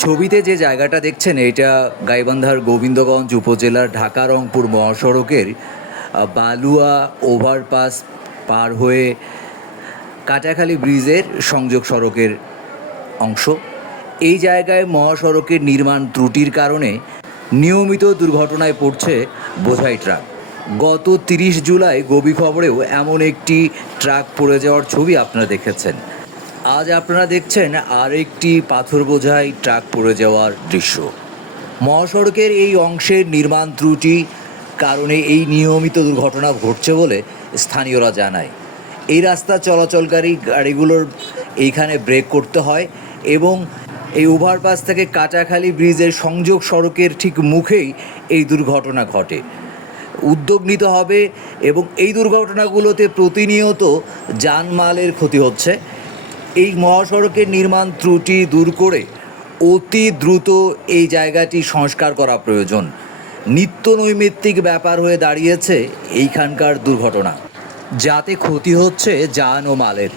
ছবিতে যে জায়গাটা দেখছেন, এটা গাইবান্ধার গোবিন্দগঞ্জ উপজেলার ঢাকা রংপুর মহাসড়কের বালুয়া ওভারপাস পার হয়ে কাটাখালী ব্রিজের সংযোগ সড়কের অংশ। এই জায়গায় মহাসড়কের নির্মাণ ত্রুটির কারণে নিয়মিত দুর্ঘটনায় পড়ছে বোঝাই ট্রাক। গত তিরিশ জুলাই গবি খবরেও এমন একটি ট্রাক পড়ে যাওয়ার ছবি আপনারা দেখেছেন। আজ আপনারা দেখছেন আরেকটি পাথর বোঝাই ট্রাক পড়ে যাওয়ার দৃশ্য। মহাসড়কের এই অংশের নির্মাণ ত্রুটি কারণে এই নিয়মিত দুর্ঘটনা ঘটছে বলে স্থানীয়রা জানায়। এই রাস্তা চলাচলকারী গাড়িগুলোর এইখানে ব্রেক করতে হয় এবং এই ওভারপাস থেকে কাটাখালী ব্রিজের সংযোগ সড়কের ঠিক মুখেই এই দুর্ঘটনা ঘটে। উদ্যোগ নিতে হবে এবং এই দুর্ঘটনাগুলোতে প্রতিনিয়ত জানমালের ক্ষতি হচ্ছে। এই মহাসড়কের নির্মাণ ত্রুটি দূর করে অতি দ্রুত এই জায়গাটি সংস্কার করা প্রয়োজন। নিত্য নৈমিত্তিক ব্যাপার হয়ে দাঁড়িয়েছে এইখানকার দুর্ঘটনা। যাতে ক্ষতি হচ্ছে যান ও মালের।